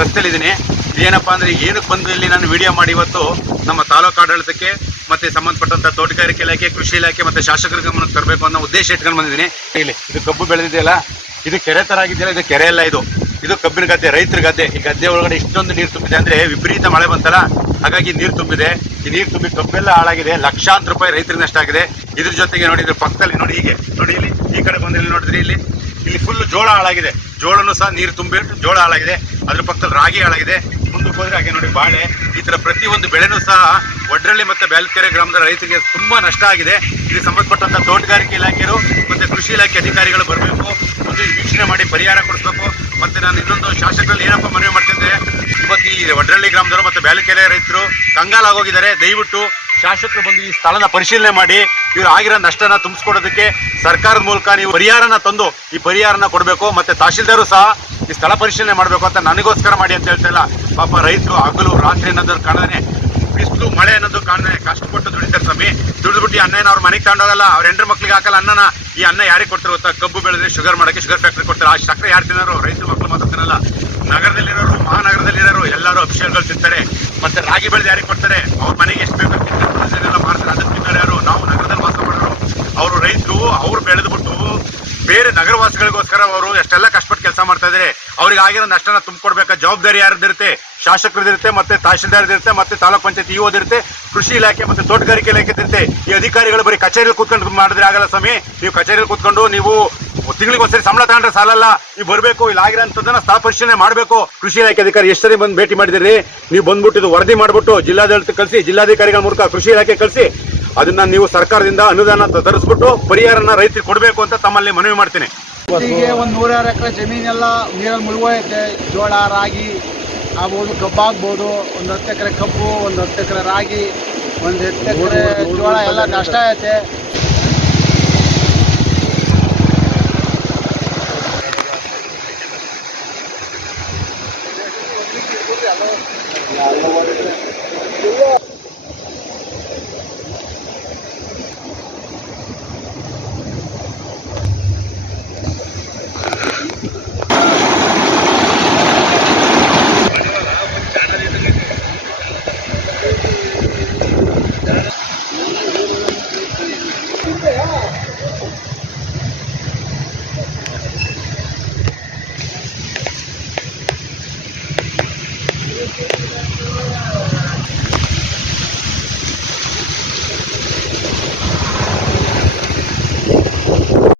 ರಸ್ತೆಲಿದ್ದೀನಿ ಏನಪ್ಪ ಅಂದರೆ ಏನಕ್ಕೆ ಬಂದು ಇಲ್ಲಿ ನಾನು ವಿಡಿಯೋ ಮಾಡಿ ಇವತ್ತು ನಮ್ಮ ತಾಲೂಕು ಆಡಳಿತಕ್ಕೆ ಮತ್ತೆ ಸಂಬಂಧಪಟ್ಟಂತ ತೋಟಗಾರಿಕೆ ಇಲಾಖೆ, ಕೃಷಿ ಇಲಾಖೆ ಮತ್ತೆ ಶಾಸಕರ ಗಮನಕ್ಕೆ ತರಬೇಕು ಅನ್ನೋ ಉದ್ದೇಶ ಇಟ್ಕೊಂಡು ಬಂದಿದ್ದೀನಿ. ಇಲ್ಲಿ ಇದು ಕಬ್ಬು ಬೆಳೆದಿದೆಯಲ್ಲ, ಇದು ಕೆರೆ ಥರ ಆಗಿದೆಯಲ್ಲ, ಇದು ಕೆರೆ ಅಲ್ಲ ಇದು. ಇದು ಕಬ್ಬಿನ ಗದ್ದೆ, ರೈತರ ಗದ್ದೆ. ಈ ಗದ್ದೆ ಒಳಗಡೆ ಇಷ್ಟೊಂದು ನೀರು ತುಂಬಿದೆ ಅಂದ್ರೆ ವಿಪರೀತ ಮಳೆ ಬಂತಲ್ಲ, ಹಾಗಾಗಿ ನೀರು ತುಂಬಿದೆ. ಈ ನೀರು ತುಂಬಿ ಕಬ್ಬೆಲ್ಲ ಹಾಳಾಗಿದೆ, ಲಕ್ಷಾಂತರ ರೂಪಾಯಿ ರೈತರಿಗೆ ನಷ್ಟ ಆಗಿದೆ. ಇದ್ರ ಜೊತೆಗೆ ನೋಡಿ ಪಕ್ಕದಲ್ಲಿ ನೋಡಿ, ಹೀಗೆ. ನೋಡಿ, ಇಲ್ಲಿ, ಈ ಕಡೆ ಬಂದು ಇಲ್ಲಿ ನೋಡಿದ್ರಿ, ಇಲ್ಲಿ ಇಲ್ಲಿ ಫುಲ್ ಜೋಳ ಹಾಳಾಗಿದೆ. ಜೋಳನು ಸಹ ನೀರು ತುಂಬಿಟ್ಟು ಜೋಳ ಹಾಳಾಗಿದೆ. ಅದ್ರ ಪಕ್ಕದಲ್ಲಿ ರಾಗಿ ಹಾಳಾಗಿದೆ. ಮುಂದಕ್ಕೆ ಹೋದ್ರೆ ಹಾಗೆ ನೋಡಿ, ಬಾಳೆ, ಈ ಥರ ಪ್ರತಿಯೊಂದು ಬೆಳೆನೂ ಸಹ ಒಡ್ರಳ್ಳಿ ಮತ್ತೆ ಬ್ಯಾಲ್ಕೆರೆ ಗ್ರಾಮದ ರೈತರಿಗೆ ತುಂಬಾ ನಷ್ಟ ಆಗಿದೆ. ಇಲ್ಲಿ ಸಂಬಂಧಪಟ್ಟಂಥ ತೋಟಗಾರಿಕೆ ಇಲಾಖೆಯರು ಮತ್ತೆ ಕೃಷಿ ಇಲಾಖೆ ಅಧಿಕಾರಿಗಳು ಬರಬೇಕು. ಒಂದು ವೀಕ್ಷಣೆ ಮಾಡಿ ಪರಿಹಾರ ಕೊಡಿಸ್ಬೇಕು. ಮತ್ತೆ ನಾನು ಇನ್ನೊಂದು ಶಾಸಕರಲ್ಲಿ ಏನಪ್ಪ ಮನವಿ ಮಾಡ್ತಿದ್ದೆ, ಇವತ್ತು ಈ ಒಡ್ರಳ್ಳಿ ಗ್ರಾಮದವರು ಮತ್ತೆ ಬ್ಯಾಲ್ಕೆರೆ ರೈತರು ಕಂಗಾಲಾಗೋಗಿದ್ದಾರೆ. ದಯವಿಟ್ಟು ಶಾಸಕರು ಬಂದು ಈ ಸ್ಥಳನ ಪರಿಶೀಲನೆ ಮಾಡಿ ಇವರು ಆಗಿರೋ ನಷ್ಟನ ತುಂಬಿಸ್ಕೊಡೋದಕ್ಕೆ ಸರ್ಕಾರದ ಮೂಲಕ ನೀವು ಪರಿಹಾರನ ತಂದು ಈ ಪರಿಹಾರನ ಕೊಡಬೇಕು ಮತ್ತೆ ತಹಶೀಲ್ದಾರು ಸಹ ಈ ಸ್ಥಳ ಪರಿಶೀಲನೆ ಮಾಡಬೇಕು ಅಂತ ನನಗೋಸ್ಕರ ಮಾಡಿ ಅಂತ ಹೇಳ್ತಾ ಇಲ್ಲ. ಪಾಪ ರೈತರು ಹಗಲು ರಾತ್ರಿ ಅನ್ನೋದ್ರ ಕಾರಣನೇ, ಬಿಸಿಲು, ಮಳೆ ಅನ್ನೋದು ಕಾರಣ ಕಷ್ಟಪಟ್ಟು ದುಡಿತಾರೆ ಸ್ವಾಮಿ. ದುಡಿದ್ಬಿಟ್ಟು ಅನ್ನ ಅವ್ರ ಮನೆಗೆ ತಗೊಂಡೋಗಲ್ಲ, ಅವ್ರ ಹೆಂಡ್ರ ಮಕ್ಳಿಗೆ ಹಾಕಲ್ಲ, ಅನ್ನನ ಈ ಅನ್ನ ಯಾರಿಗೆ ಕೊಡ್ತಾರೆ ಗೊತ್ತಾ? ಕಬ್ಬು ಬೆಳೆದ್ರೆ ಶುಗರ್ ಮಾಡಕ್ಕೆ ಶುಗರ್ ಫ್ಯಾಕ್ಟ್ರಿ ಕೊಡ್ತಾರೆ. ಆ ಸಕ್ಕರೆ ಯಾರು ತಿನ್ನೋರು? ರೈತರು ಮಕ್ಕಳು ಮಾತ್ರ ತಿನ್ನಲ್ಲ. ನಗರದಲ್ಲಿರೋರು, ಮಹಾನಗರದಲ್ಲಿರೋರು ಎಲ್ಲರೂ ಅಫಿಷಿಯಲ್ಗಳು ತಿಂತಾರೆ. ಮತ್ತೆ ರಾಗಿ ಬೆಳೆದು ಯಾರಿಗೆ ಕೊಡ್ತಾರೆ? ಅವ್ರ ಮನೆಗೆ ಎಷ್ಟು ಬೇಕು ಎಲ್ಲ ಮಾಡ್ತಾರೆ. ಅದಕ್ಕೆ ತಿನ್ನೋರು ಯಾರು? ನಾವು ನಗರದಲ್ಲಿ ವಾಸ ಮಾಡೋರು. ಅವರು ರೈತರು, ಅವ್ರು ಬೆಳೆದ್ಬಿಟ್ಟು ಬೇರೆ ನಗರವಾಸಿಗಳಿಗೋಸ್ಕರ ಅವರು ಎಷ್ಟೆಲ್ಲ ಕಷ್ಟಪಟ್ಟು ಕೆಲಸ ಮಾಡ್ತಾ ಇದ್ದಾರೆ ಅವ್ರಿಗೆ ಆಗಿರೋ ನಷ್ಟನ ತುಂಬಿಕೊಡ್ಬೇಕಾ? ಜವಾಬ್ದಾರಿ ಯಾರ್ದಿರುತ್ತೆ? ಶಾಸಕರದಿರುತ್ತೆ, ಮತ್ತೆ ತಹಶೀಲ್ದಾರ್ದಿರುತ್ತೆ, ಮತ್ತೆ ತಾಲೂಕ್ ಪಂಚಾಯತ್ ಇರುತ್ತೆ ಕೃಷಿ ಇಲಾಖೆ ಮತ್ತೆ ತೋಟಗಾರಿಕೆ ಇಲಾಖೆ ಇರುತ್ತೆ ಈ ಅಧಿಕಾರಿಗಳು ಬರೀ ಕಚೇರಿಯಲ್ಲಿ ಕೂತ್ಕೊಂಡು ಮಾಡಿದ್ರೆ ಆಗಲ್ಲ ಸ್ವಾಮಿ. ನೀವು ಕಚೇರಿಯಲ್ಲಿ ಕೂತ್ಕೊಂಡು ನೀವು ತಿಂಗಳಿಗೆ ಒಂದ್ಸರಿ ಸಂಬಳ ತಗೊಂಡ್ರೆ ಸಾಲಲ್ಲ? ನೀವು ಬರಬೇಕು, ಇಲ್ಲಿ ಆಗಿರೋಂಥದ್ದನ್ನ ಸ್ಥಳ ಪರಿಶೀಲನೆ ಮಾಡಬೇಕು. ಕೃಷಿ ಇಲಾಖೆ ಅಧಿಕಾರಿ ಎಷ್ಟು ಬಂದು ಭೇಟಿ ಮಾಡಿದಿರಿ? ನೀವು ಬಂದ್ಬಿಟ್ಟು ಇದು ವರದಿ ಮಾಡಿಬಿಟ್ಟು ಜಿಲ್ಲಾಡಳಿತ ಕಳಿಸಿ, ಜಿಲ್ಲಾಧಿಕಾರಿಗಳ ಮೂಲಕ ಕೃಷಿ ಇಲಾಖೆ ಕಳಿಸಿ, ಅದನ್ನ ನೀವು ಸರ್ಕಾರದಿಂದ ಅನುದಾನ ತರಿಸ್ಬಿಟ್ಟು ಪರಿಹಾರನ ರೈತರಿಗೆ ಕೊಡಬೇಕು ಅಂತ ತಮ್ಮಲ್ಲಿ ಮನವಿ ಮಾಡ್ತೀನಿ. ಒಂದು ನೂರಾರು ಎಕರೆ ಜಮೀನೆಲ್ಲ ನೀರಲ್ಲಿ ಮುಳುಗೋಯ್ತೆ. ಜೋಳ, ರಾಗಿ ಆಗ್ಬೋದು, ಕಬ್ಬು ಆಗ್ಬೋದು. ಒಂದು ಹತ್ತು ಎಕರೆ ಕಬ್ಬು, ಒಂದು ಹತ್ತು ಎಕರೆ ರಾಗಿ, ಒಂದು ಹತ್ತು ಎಕರೆ ಜೋಳ ಎಲ್ಲ ನಷ್ಟ ಐತೆ Lalo. Lalo. Lalo.